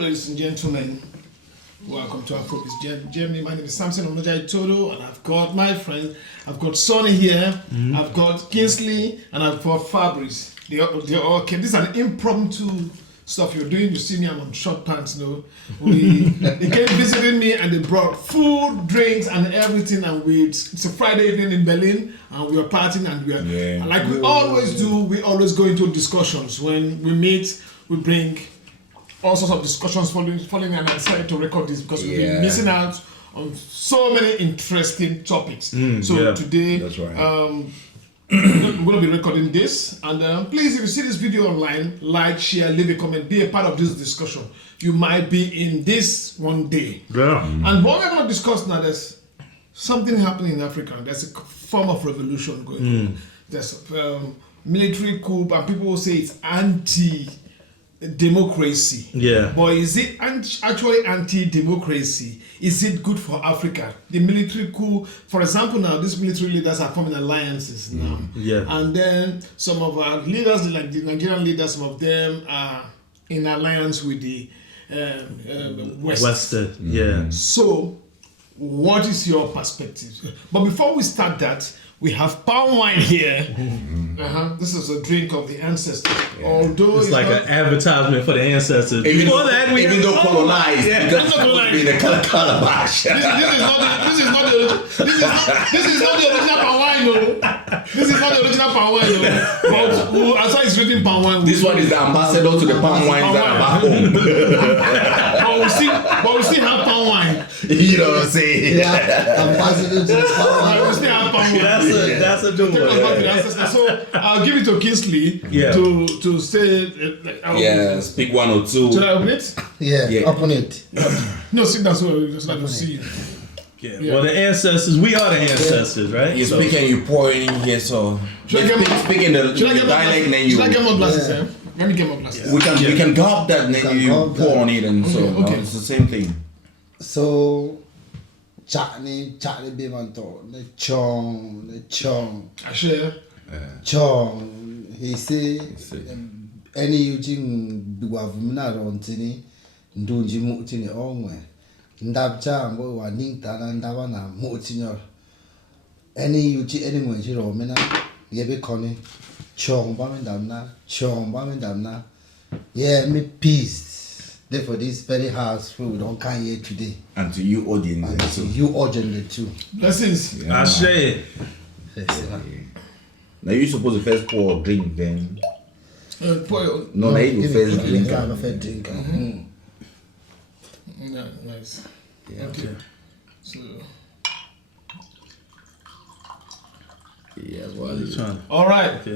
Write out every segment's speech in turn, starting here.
ladies and gentlemen. Welcome to Afrobizgermany. My name is Samson Onojai Todo, and I've got my friend. I've got Sonny here. I've got Kingsley, and I've got Fabrice. They're all okay. This is an impromptu stuff you're doing. You see me, I'm on short pants, They came visiting me, and they brought food, drinks, and everything. And it's a Friday evening in Berlin, and we are partying, and like we always do. We always go into discussions when we meet. We bring all sorts of discussions following, and I decided to record this because we've been missing out on so many interesting topics. Today, that's right. I'm going to be recording this, and please, if you see this video online, like, share, leave a comment, be a part of this discussion. You might be in this one day. And what we're going to discuss now, there's something happening in Africa. There's a form of revolution going on. There's military coup, and people will say it's anti-democracy. But is it actually anti-democracy? Is it good for Africa? The military coup, for example, now these military leaders are forming alliances now. And then some of our leaders, like the Nigerian leaders, some of them are in alliance with the West. So, what is your perspective? But before we start that, we have palm wine here. This is a drink of the ancestors. Although it's like an advertisement for the ancestors. Before that, we even though colonized, because it's supposed to be the calabash. This is not the original palm wine, no. This is not the original palm wine, no. But as far as written palm wine, this one is the ambassador to the palm wines that are back home. but we still have palm wine. You know what I'm saying? Ambassador to the palm wine. We still have palm wine. That's a good one. So I'll give it to Kingsley to say. Speak one or two. Should I open it? Open it. No, sit down so I can see. Well, the ancestors, we are the ancestors, right? You speak and you pour in here, so speak in the dialect, and then you. Should I get more glasses? Let me get more glasses. We can gulp that, and then you pour on it, and so it's the same thing. So, Chatney Bimanto, the chong. I share. Chong, he say, any Eugene Duavumina on Tini, Dunji Mutini Onwe, Ndabja, Moa Ningtana, Ndavana, Mutinor. Any Eugene anyway, Jiromina, Yebe Connie, Chong Bamindamna, me peace. Therefore, this very house we don't come here today. And to you, audience. And to you, audience, too. Blessings. I share. Now you're supposed to first pour a drink, then. No, now you first drink. Yeah, nice. Okay. So. All right. So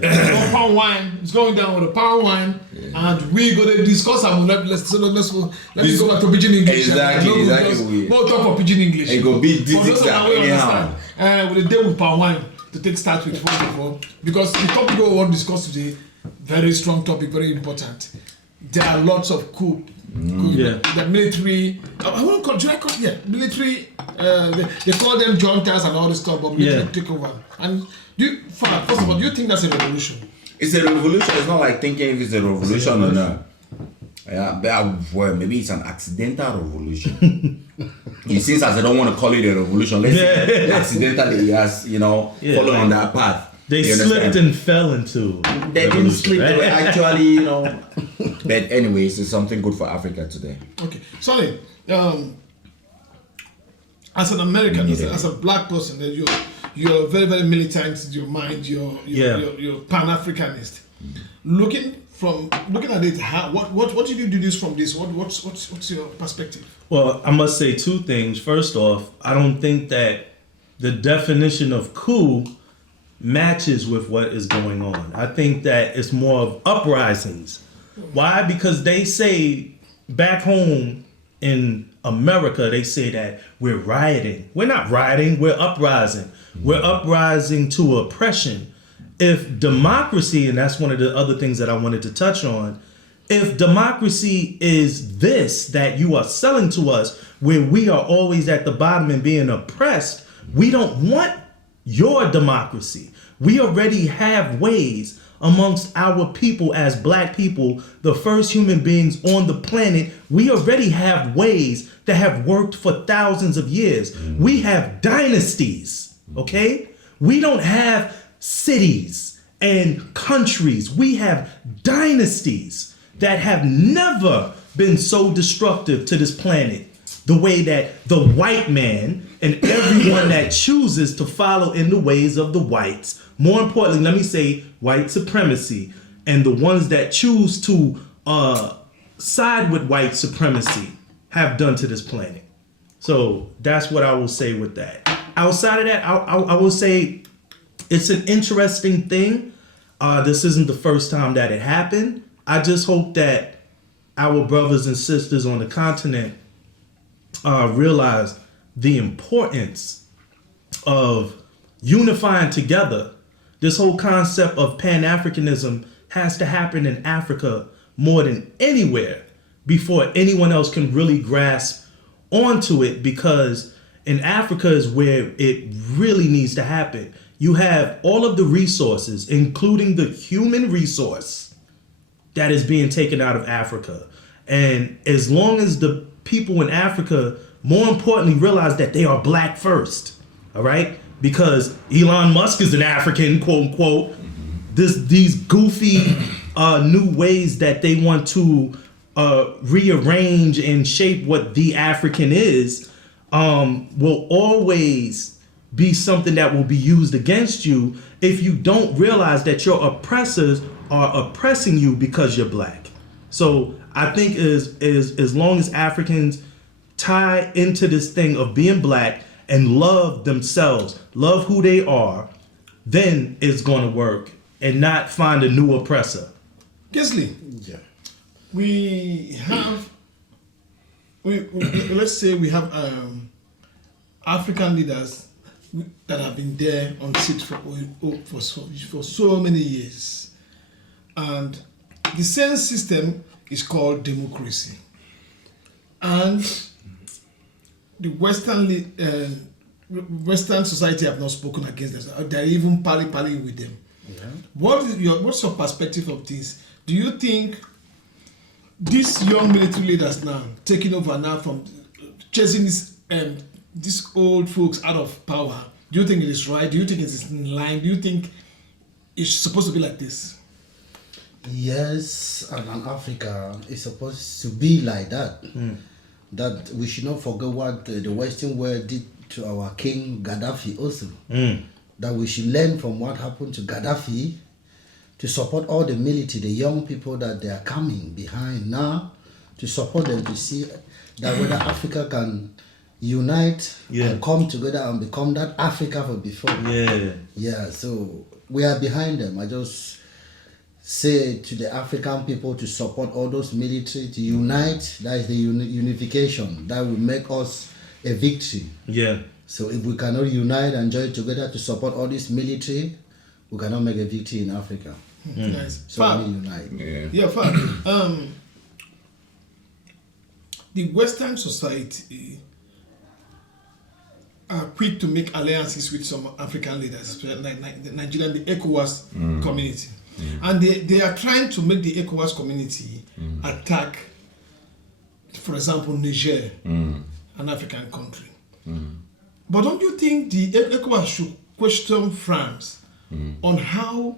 palm wine. It's going down with the palm wine, and we're gonna discuss. Let's go back to pidgin English. Exactly. We'll talk for pidgin English. It go be for those that anyhow. With the day with palm wine to take start with first of all, because the topic we want to discuss today, very strong topic, very important. There are lots of coup. The military. I won't call. Should I call? Military. They call them juntas and all this stuff, but military takeover. And first of all, do you think that's a revolution? It's a revolution. It's not like thinking if it's a revolution or not. Well, maybe it's an accidental revolution. Since I don't want to call it a revolution, let's say accidentally, yes, follow on that path. They slipped and fell into. They didn't slip. They were actually, But anyways, it's something good for Africa today. Okay, sorry. As an American, as a black person, you're very, very militant in your mind. You're Pan-Africanist. Looking at it, what did you deduce from this? What's your perspective? Well, I must say two things. First off, I don't think that the definition of coup matches with what is going on. I think that it's more of uprisings. Why? Because they say back home in America, they say that we're rioting. We're not rioting, we're uprising. We're uprising to oppression. If democracy, and that's one of the other things that I wanted to touch on, if democracy is this that you are selling to us, where we are always at the bottom and being oppressed, we don't want your democracy. We already have ways amongst our people as black people, the first human beings on the planet, we already have ways that have worked for thousands of years. We have dynasties, okay? We don't have cities and countries. We have dynasties that have never been so destructive to this planet the way that the white man and everyone that chooses to follow in the ways of the whites, more importantly, let me say white supremacy, and the ones that choose to side with white supremacy have done to this planet. So that's what I will say with that. Outside of that, I will say it's an interesting thing. This isn't the first time that it happened. I just hope that our brothers and sisters on the continent realize the importance of unifying together. This whole concept of Pan-Africanism has to happen in Africa more than anywhere before anyone else can really grasp onto it, because in Africa is where it really needs to happen. You have all of the resources, including the human resource, that is being taken out of Africa. And as long as the people in Africa, more importantly, realize that they are black first, all right? Because Elon Musk is an African, quote unquote. These goofy new ways that they want to rearrange and shape what the African is will always be something that will be used against you if you don't realize that your oppressors are oppressing you because you're black. So I think as long as Africans tie into this thing of being black and love themselves, love who they are, then it's going to work, and not find a new oppressor. Kingsley, Yeah. let's say we have African leaders that have been there on seat for so many years, and the same system is called democracy, and the Western society have not spoken against them. They're even pally with them. Yeah. What's your perspective of this? Do you think these young military leaders now taking over now from chasing these old folks out of power, do you think it is right? Do you think it is in line? Do you think it's supposed to be like this? Yes, and in Africa, it's supposed to be like that. That we should not forget what the Western world did to our king Gaddafi also. That we should learn from what happened to Gaddafi to support all the military, the young people that they are coming behind now, to support them, to see that whether Africa can unite and come together and become that Africa for before. Yeah, so we are behind them. I just say to the African people to support all those military, to unite. That is the unification that will make us a victory. Yeah. So if we cannot unite and join together to support all this military, we cannot make a victory in Africa. Nice. So we unite. Yeah, fine. The Western society are quick to make alliances with some African leaders, especially like the Nigerian, the ECOWAS community. And they are trying to make the ECOWAS community attack, for example, Niger, an African country. But don't you think the ECOWAS should question France on how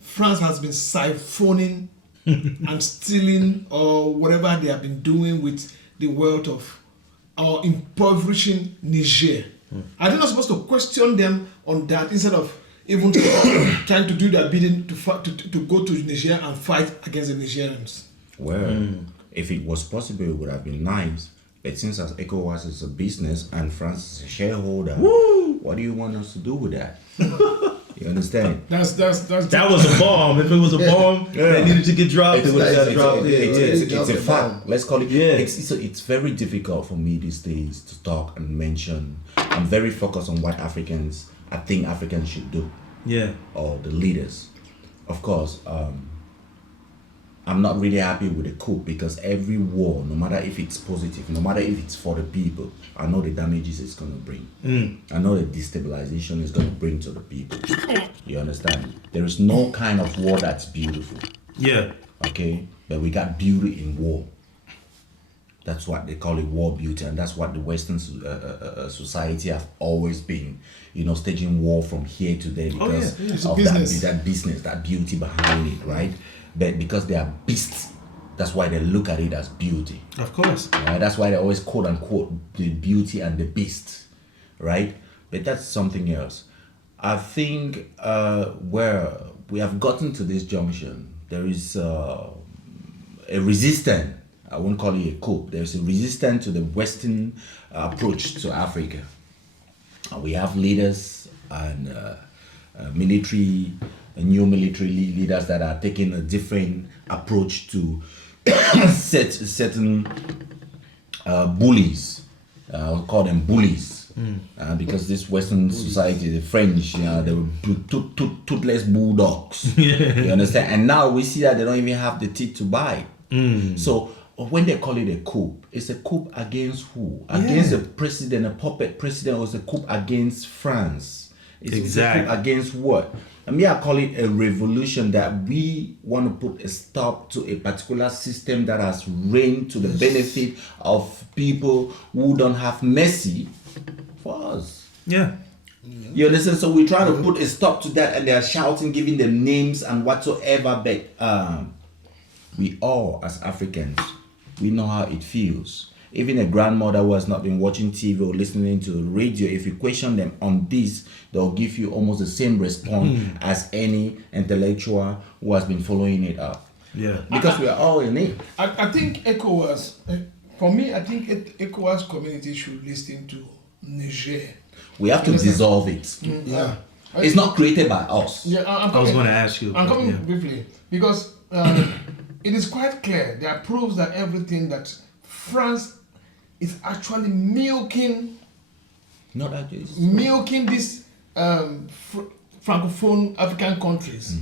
France has been siphoning and stealing or whatever they have been doing with the wealth of or impoverishing Niger? Are they not supposed to question them on that instead of even trying to do their bidding to go to Niger and fight against the Nigerians? Well, if it was possible, it would have been nice. But since as ECOWAS is a business and France is a shareholder, what do you want us to do with that? You understand? That's That was a bomb. If it was a bomb that needed to get dropped, it would have got dropped. It's a fact. Let's call it. Yeah. It's very difficult for me these days to talk and mention. I'm very focused on what I think Africans should do. Yeah. Or the leaders. Of course, I'm not really happy with the coup, because every war, no matter if it's positive, no matter if it's for the people, I know the damages it's going to bring. I know the destabilization it's going to bring to the people. You understand? There is no kind of war that's beautiful. Yeah. Okay? But we got beauty in war. That's what they call it, war beauty, and that's what the Western society have always been, staging war from here to there because of that business, that beauty behind it, right? But because they are beasts, that's why they look at it as beauty. Of course. That's why they always quote unquote the beauty and the beast, right? But that's something else. I think where we have gotten to this junction, there is a resistance. I won't call it a coup. There's a resistance to the Western approach to Africa. We have leaders and new military leaders that are taking a different approach to certain bullies. I'll call them bullies. Because this Western society, the French, they were toothless bulldogs. You understand? And now we see that they don't even have the teeth to bite. So when they call it a coup, it's a coup against who? Against a president, a puppet president, or it's a coup against France? It's a coup against what? I call it a revolution that we want to put a stop to a particular system that has reigned to the benefit of people who don't have mercy for us. Yeah. You understand? So we're trying to put a stop to that, and they are shouting, giving them names and whatsoever. But we all, as Africans, we know how it feels. Even a grandmother who has not been watching TV or listening to the radio, if you question them on this, they'll give you almost the same response as any intellectual who has been following it up. Yeah. Because we are all in it. I think ECOWAS, for me, I think ECOWAS community should listen to Niger. We have to dissolve it. Yeah. It's not created by us. Yeah, I was going to ask you. I'm coming briefly because it is quite clear. There are proofs that everything that France is actually milking these francophone African countries,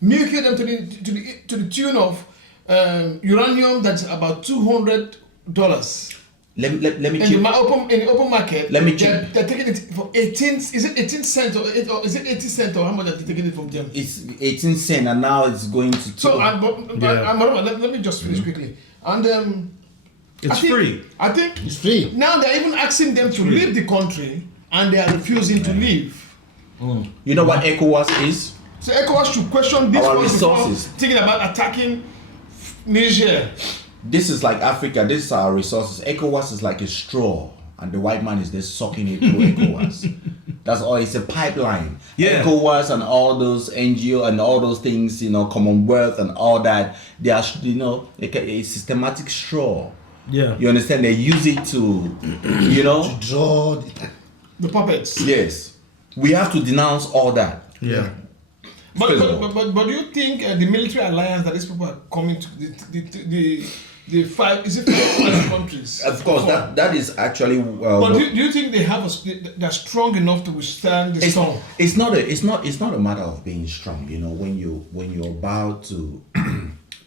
milking them to the tune of uranium that's about $200. Let me in the open market. Let me check. They're taking it for 18. Is it 18 cents or is it 80 cents or how much are they taking it from them? It's 18 cents and now it's going to. So let me just finish quickly. And it's free. I think It's free. now they're even asking them to leave the country, and they are refusing to leave. You know what ECOWAS is? So ECOWAS should question this Our one before resources. thinking about attacking Niger. This is like Africa. This is our resources. ECOWAS is like a straw, and the white man is just sucking it through ECOWAS. That's all. It's a pipeline. Yeah. ECOWAS and all those NGO and all those things, Commonwealth and all that. They are, a systematic straw. Yeah. You understand? They use it to, To draw The puppets. Yes. We have to denounce all that. Yeah. But do you think the military alliance that these people are coming to the five countries? Of course, that is actually. But do you think they're strong enough to withstand the storm? It's not a matter of being strong. When you're about to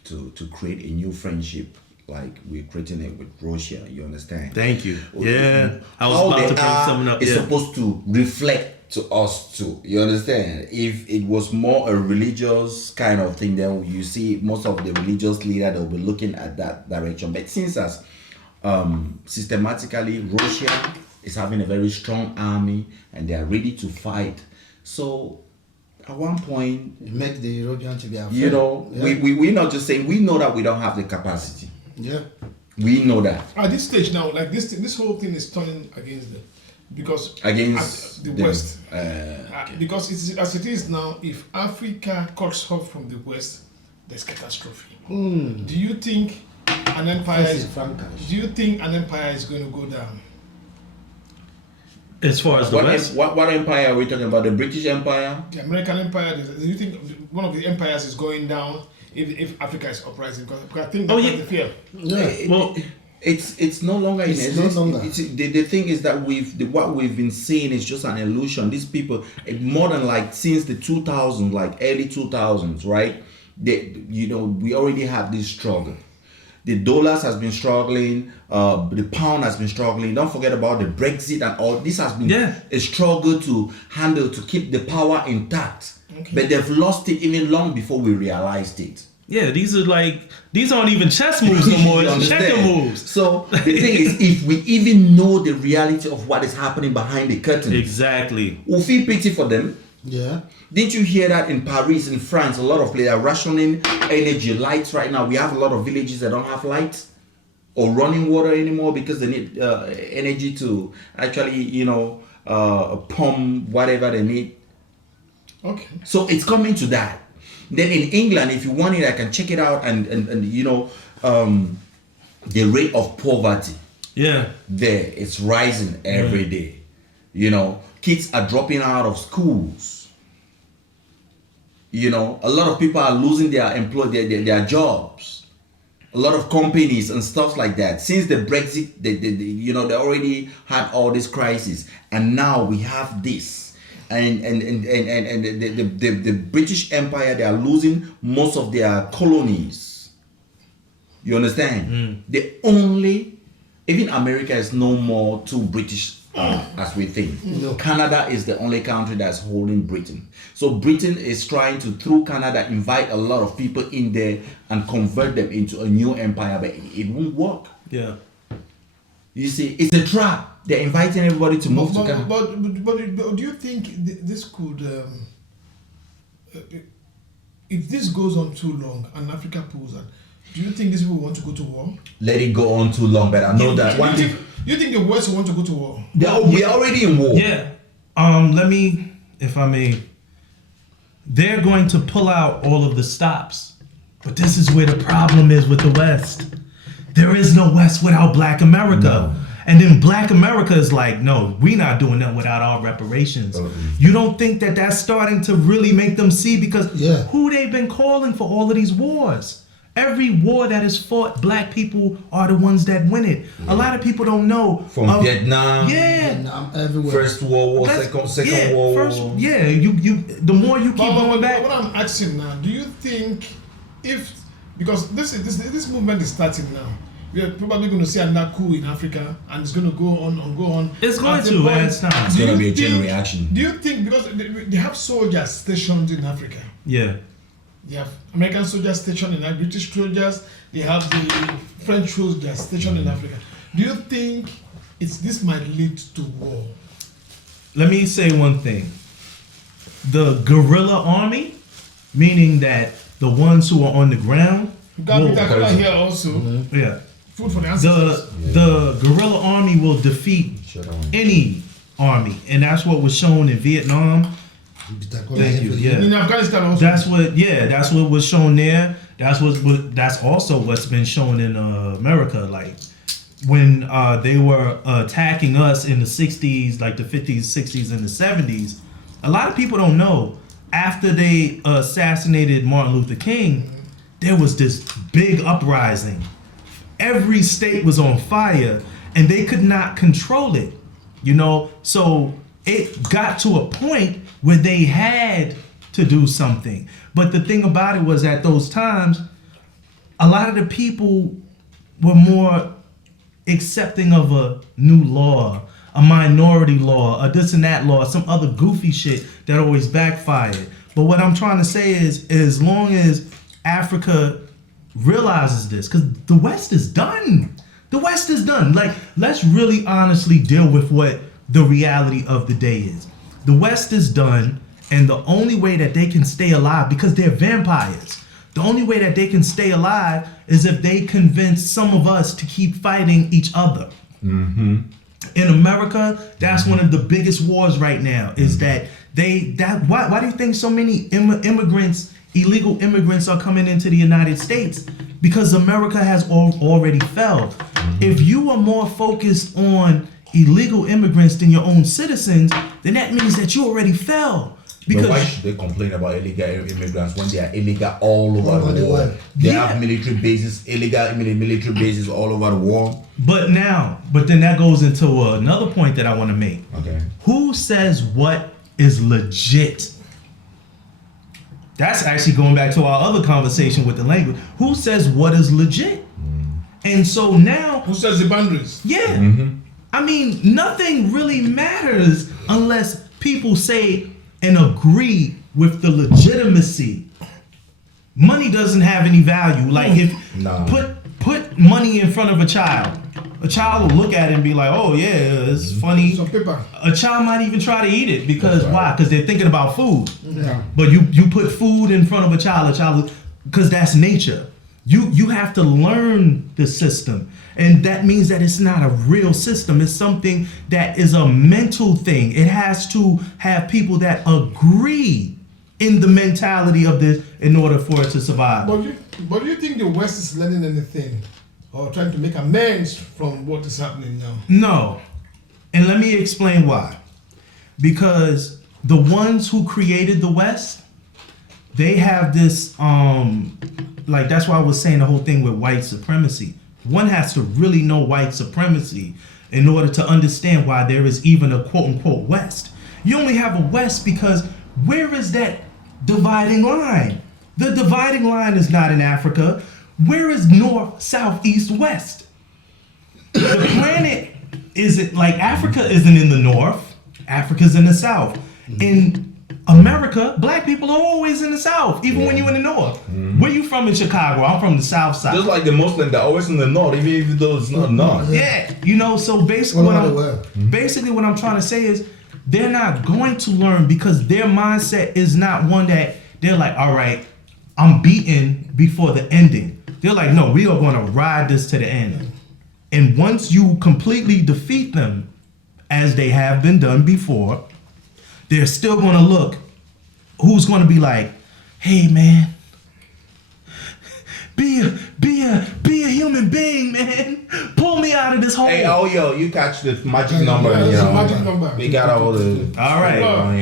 to create a new friendship, like we're creating it with Russia, you understand? Thank you. Yeah. I was How about they to bring are something up. is Yeah. supposed to reflect to us too. You understand? If it was more a religious kind of thing, then you see most of the religious leaders they'll be looking at that direction. But since as systematically Russia is having a very strong army and they are ready to fight, so at one point, make the European to be afraid. we're not just saying we know that we don't have the capacity. Yeah. We know that. At this stage now, like this whole thing is turning against them because Against the them. West. Okay. Because as it is now, if Africa cuts off from the West, there's catastrophe. Do you think an empire? Do you think an empire is going to go down? As far as the West? What empire are we talking about? The British Empire? The American empire. Do you think one of the empires is going down if Africa is uprising? Because I think that's the fear. Yeah. Well, It's no longer in It's no existence. longer. The thing is that what we've been seeing is just an illusion. These people, more than like since the 2000s, like early 2000s, right? we already have this struggle. The dollars has been struggling, the pound has been struggling. Don't forget about the Brexit and all. This has been a struggle to handle, to keep the power intact. Okay. But they've lost it even long before we realized it. Yeah, these aren't even chess moves no more. It's checker moves. So the thing is, if we even know the reality of what is happening behind the curtain, exactly, we'll feel pity for them. Yeah. Didn't you hear that in Paris, in France, a lot of places are rationing energy, lights right now. We have a lot of villages that don't have lights or running water anymore because they need energy to actually, pump whatever they need. Okay. So it's coming to that. Then in England, if you want it, I can check it out and the rate of poverty. Yeah. There, it's rising every day. Kids are dropping out of schools. A lot of people are losing their jobs. A lot of companies and stuff like that. Since the Brexit, they already had all this crisis, and now we have this. And the British Empire, they are losing most of their colonies. You understand? Even America is no more too British as we think. No. Canada is the only country that's holding Britain. So Britain is trying to, through Canada, invite a lot of people in there and convert them into a new empire, but it won't work. Yeah. You see, it's a trap. They're inviting everybody to move to Canada. But do you think this could, if this goes on too long and Africa pulls out, do you think these people want to go to war? Let it go on too long, but I know that one thing. You think the West want to go to war? We're already in war. Yeah. Let me, if I may. They're going to pull out all of the stops. But this is where the problem is with the West. There is no West without Black America. No. And then Black America is like, no, we're not doing that without our reparations. You don't think that that's starting to really make them see? Because who they've been calling for all of these wars? Every war that is fought, Black people are the ones that win it. A lot of people don't know. From Vietnam, Vietnam, everywhere. First World War, Second World War. The more you keep going back. What I'm asking now, do you think because this movement is starting now, we are probably going to see another coup in Africa, and it's going to go on. It's going to, and it's not. It's going to be a chain reaction. Do you think, because they have soldiers stationed in Africa? Yeah. They have American soldiers stationed in Africa, British soldiers, they have the French soldiers stationed in Africa. Do you think this might lead to war? Let me say one thing. The guerrilla army, meaning that the ones who are on the ground, here also. Yeah. Food for the ancestors. The guerrilla army will defeat any army, and that's what was shown in Vietnam. Thank you. Yeah. In Afghanistan also. That's what was shown there. That's also what's been shown in America. Like when they were attacking us in the 60s, like the 50s, 60s, and the 70s. A lot of people don't know. After they assassinated Martin Luther King, there was this big uprising. Every state was on fire, and they could not control it. So it got to a point where they had to do something. But the thing about it was, at those times, a lot of the people were more accepting of a new law, a minority law, a this and that law, some other goofy shit that always backfired. But what I'm trying to say is, as long as Africa realizes this, because the West is done. The West is done. Like, let's really honestly deal with what the reality of the day is. The West is done, and the only way that they can stay alive, because they're vampires, the only way that they can stay alive is if they convince some of us to keep fighting each other. Mm-hmm. In America, that's one of the biggest wars right now, is that why do you think so many illegal immigrants are coming into the United States? Because America has already fell. Mm-hmm. If you are more focused on illegal immigrants than your own citizens, then that means that you already fell. Because but why should they complain about illegal immigrants when they are illegal all over the world? They have military bases, illegal military bases all over the world. But then that goes into another point that I want to make. Okay. Who says what is legit? That's actually going back to our other conversation with the language. Who says what is legit? And so now, Who sets the boundaries? yeah. I mean, nothing really matters unless people say and agree with the legitimacy. Money doesn't have any value. Like if put money in front of a child will look at it and be like, "Oh yeah, it's funny." Some paper. A child might even try to eat it because why? Because they're thinking about food. Yeah. But you put food in front of a child because that's nature. You have to learn the system. And that means that it's not a real system. It's something that is a mental thing. It has to have people that agree in the mentality of this in order for it to survive. But do you think the West is learning anything or trying to make amends from what is happening now? No. And let me explain why. Because the ones who created the West, they have this like that's why I was saying the whole thing with white supremacy. One has to really know white supremacy in order to understand why there is even a quote unquote West. You only have a West because where is that dividing line? The dividing line is not in Africa. Where is north, south, east, west? The planet isn't like Africa isn't in the north. Africa's in the south. In America, black people are always in the south, even when you're in the north. Where you from in Chicago? I'm from the south side. Just like the Muslim, they're always in the north, even though it's not north. Yeah, you know, so basically what I'm trying to say is they're not going to learn because their mindset is not one that they're like, all right, I'm beaten before the ending. They're like, no, we are going to ride this to the end. And once you completely defeat them, as they have been done before, they're still going to look. Who's going to be like, hey man, be a human being, man. Pull me out of this hole. Hey, yo, you catch the magic number. Yeah, You it's a know, magic number. we got all the. All right. on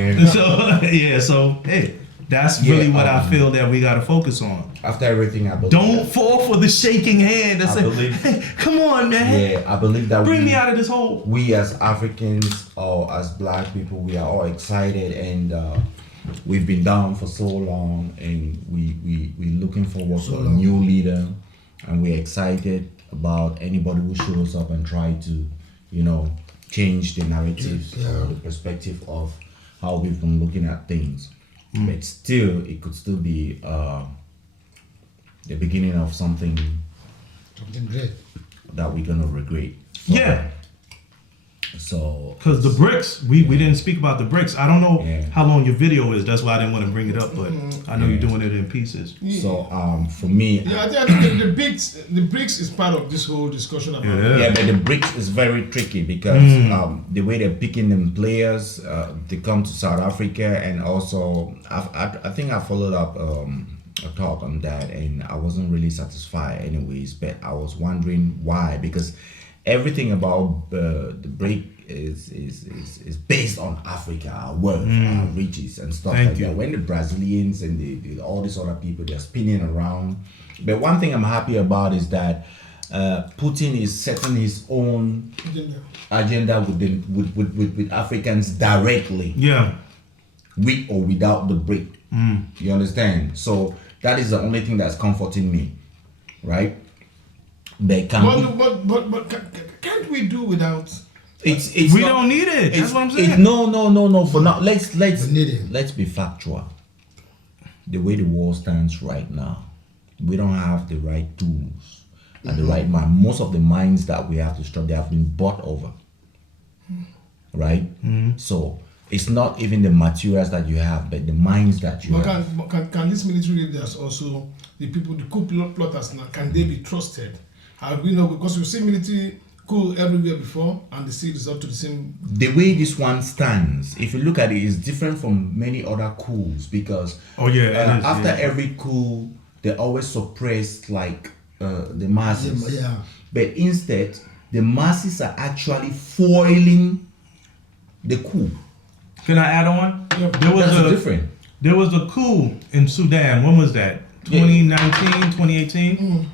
here. So hey, that's really what I feel that we got to focus on. After everything, I believe. Don't fall for the shaking hand and say, believe- hey, come on, man. Yeah, I believe that. Bring me out of this hole. We as Africans or as Black people, we are all excited and we've been down for so long, and we looking forward to a new leader, and we're excited about anybody who shows up and try to, you know, change the narratives or the perspective of how we've been looking at things. But still, it could still be the beginning of something great. that we're gonna regret. Yeah. So Because the bricks, we didn't speak about the bricks. I don't know Yeah. how long your video is. That's why I didn't want to bring it up, but I know you're doing it in pieces. So for me, Yeah, I think the BRICS is part of this whole discussion about. yeah, but the BRICS is very tricky because the way they're picking them players, they come to South Africa, and also I think I followed up a talk on that, and I wasn't really satisfied, anyways. But I was wondering why, because everything about the BRIC is based on Africa, our wealth, our riches, and stuff Thank like you. that. When the Brazilians and all these other people, they're spinning around. But one thing I'm happy about is that Putin is setting his own agenda with Africans directly, Yeah. with or without the BRIC. You understand? So that is the only thing that's comforting me, right? They can. But can't we do without? It's We not- don't need it. That's what I'm saying. No. For now, let's need it. let's be factual. The way the world stands right now, we don't have the right tools and the right mind. Most of the minds that we have to stop, they have been bought over, right? So it's not even the materials that you have, but the minds that you But have. can these military leaders also, the people, the coup plotters now, can they be trusted? Have we know, because we've seen military coup everywhere before, and they still resort to the same. The way this one stands, if you look at it, is different from many other coups, because It is, after yeah. every coup, they always suppress like the masses. Yeah. But instead, the masses are actually foiling the coup. Can I add on? Yeah. That's different. There was a coup in Sudan. When was that? 2019, 2018?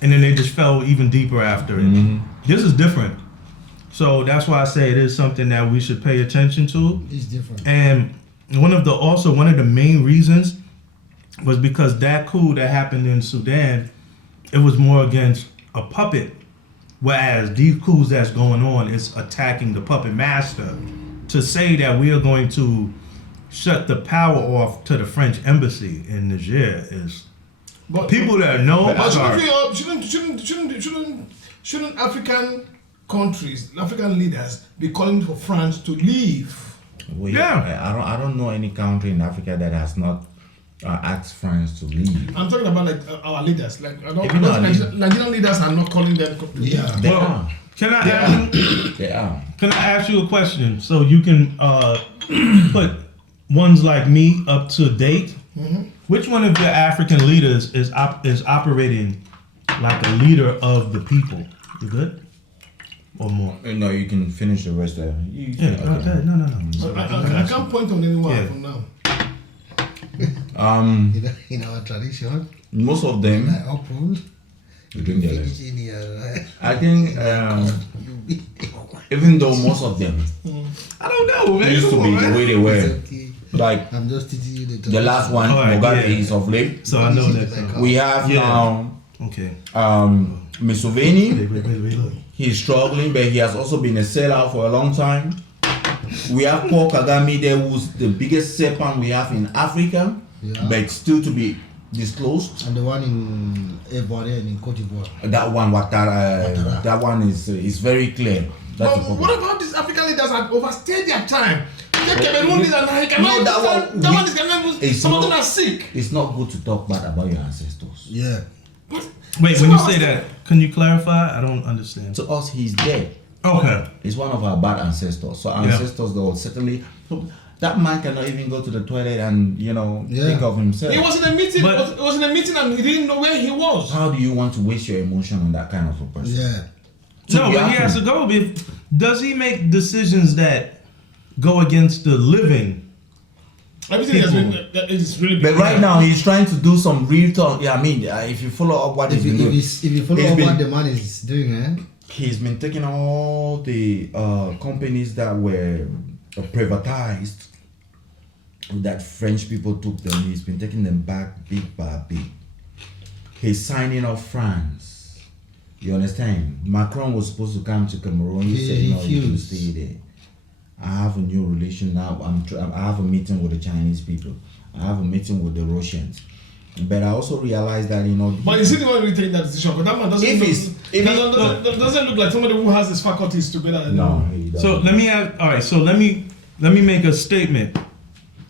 And then they just fell even deeper after it. This is different. So that's why I say it is something that we should pay attention to. It's different. And one of the main reasons was because that coup that happened in Sudan, it was more against a puppet, whereas these coups that's going on is attacking the puppet master. To say that we are going to shut the power off to the French embassy in Niger is But people that know. But are- shouldn't African countries, African leaders, be calling for France to leave? Yeah. I don't know any country in Africa that has not asked France to leave. I'm talking about like our leaders. Like I don't Even our Nigerian leaders are not calling them to leave. Yeah. They Well, are. Can I ask you? They are. Can I ask you a question so you can put ones like me up to date? Which one of your African leaders is operating like a leader of the people? You good? Or more? No, you can finish the rest there. Yeah. Okay. No. I can't point on anyone Yeah. for now. In our tradition, Most of them, like open, you drink their finish life. in your. I think, even though most of them I don't know, man. used to Come be on, the man. way they were, Okay. like I'm just teaching you the the last one, Alright, Mugabe yeah. is of late. So I know that. We have Yeah. now Okay. Museveni. Wait. He's struggling, but he has also been a sellout for a long time. We have Paul Kagame there, who's the biggest serpent we have in Africa, Yeah. but still to be disclosed. And the one in Ivory and in Cote d'Ivoire. That one, Ouattara. that one is very clear. That's the But problem. what about these African leaders that overstayed their time? The Cameroon leader now, he No, cannot that understand. one- That one is cannot. It's Some of them not- are sick. It's not good to talk bad about your ancestors. Yeah. But Wait, so when you I was say that, can you clarify? I don't understand. To us, he's dead. Okay. He's one of our bad ancestors. So our Yeah. ancestors, though, certainly, that man cannot even go to the toilet and Yeah. think of himself. He was in a meeting. But- It was in a meeting and he didn't know where he was. How do you want to waste your emotion on that kind of a person? Yeah. No, be but he has accurate. to go. Does he make decisions that go against the living? Everything has People. been. It's really. But right now, he's trying to do some real talk. Yeah, I mean, if you follow up what If he's been you, doing, if you follow He's up been- what the man is doing, he's been taking all the companies that were privatized, that French people took them. He's been taking them back big by big. He's signing off France. You understand? Macron was supposed to come to Cameroon. He He said, no, you can refused. stay there. I have a new relation now. I have a meeting with the Chinese people. I have a meeting with the Russians. But I also realized that, But is he the one really taking that decision? But that man doesn't. If look, he's- if he- doesn't look like somebody who has his faculties together. no, he doesn't. So let me ask. All right. So let me make a statement.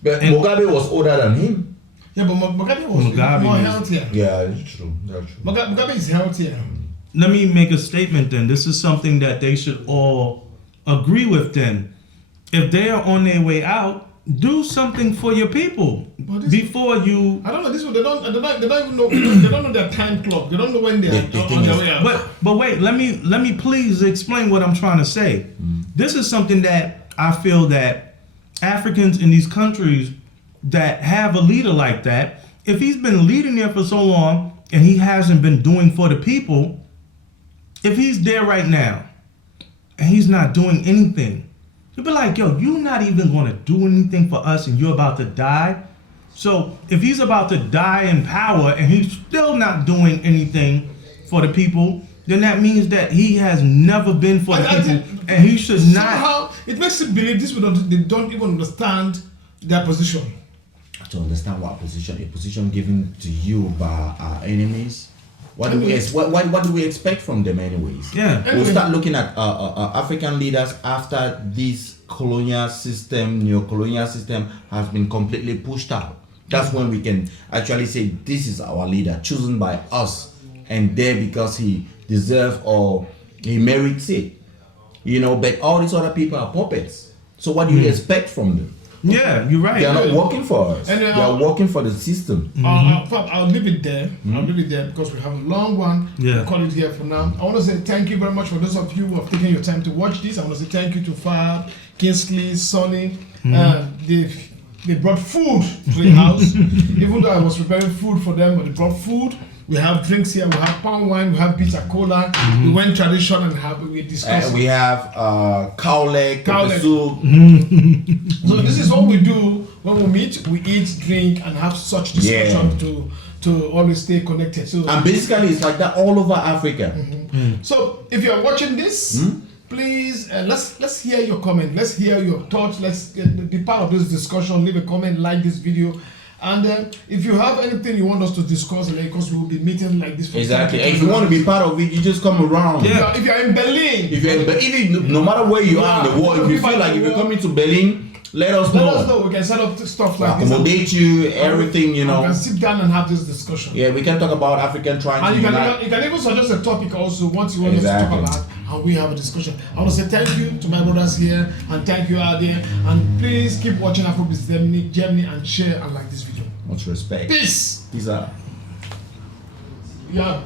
But and- Mugabe was older than him. Yeah, but Mugabe was Mugabe more is- healthier. Yeah, that's true. That's true. Mugabe is healthier. Let me make a statement. Then this is something that they should all agree with. Then, if they are on their way out, do something for your people But this- before you. I don't know. This one, they don't even know. They don't know their time clock. They don't know when they are The on thing their is- way out. But wait, let me please explain what I'm trying to say. This is something that I feel that Africans in these countries that have a leader like that, if he's been leading there for so long and he hasn't been doing for the people, if he's there right now and he's not doing anything, you'll be like, yo, you're not even going to do anything for us and you're about to die. So if he's about to die in power and he's still not doing anything for the people, then that means that he has never been for the I people think and he should not. Somehow, it makes you believe they don't even understand their position. To understand what position, a position given to you by our enemies. What do we expect from them, anyways? Yeah. We'll start looking at African leaders after this colonial system, neo-colonial system has been completely pushed out. That's when we can actually say this is our leader, chosen by us, and there because he deserves or he merits it. But all these other people are puppets. So what do you expect from them? Yeah, you're right. They are not working for us. And, They are working for the system. I'll leave it there. I'll leave it there because we have a long one. Yeah. We'll call it here for now. I want to say thank you very much for those of you who have taken your time to watch this. I want to say thank you to Fab, Kingsley, Sonny. They brought food to the house. Even though I was preparing food for them, but they brought food. We have drinks here. We have palm wine. We have bitter cola. We went tradition and we discussed. We have cow leg, Cow pepper leg. soup. So this is what we do when we meet, we eat, drink, and have such discussion to always stay connected. So And basically, it's like that all over Africa. So if you are watching this, please let's hear your comment. Let's hear your thoughts. Let's be part of this discussion. Leave a comment, like this video, and if you have anything you want us to discuss, because we will be meeting like this. Exactly. If you want to be part of it, you just come around. Yeah. If you are in Berlin, Even no matter where you are in the world, if you feel like if you're coming to Berlin, let us know. We can set up stuff We like this. accommodate you, everything, you We know. can sit down and have this discussion. Yeah, we can talk about African trying And to you unite. can even suggest a topic also once you want Exactly. us to talk about, and we have a discussion. I want to say thank you to my brothers here, and thank you out there, and please keep watching Afrobizgermany and share and like this video. Much respect. Peace. Peace out. Yeah.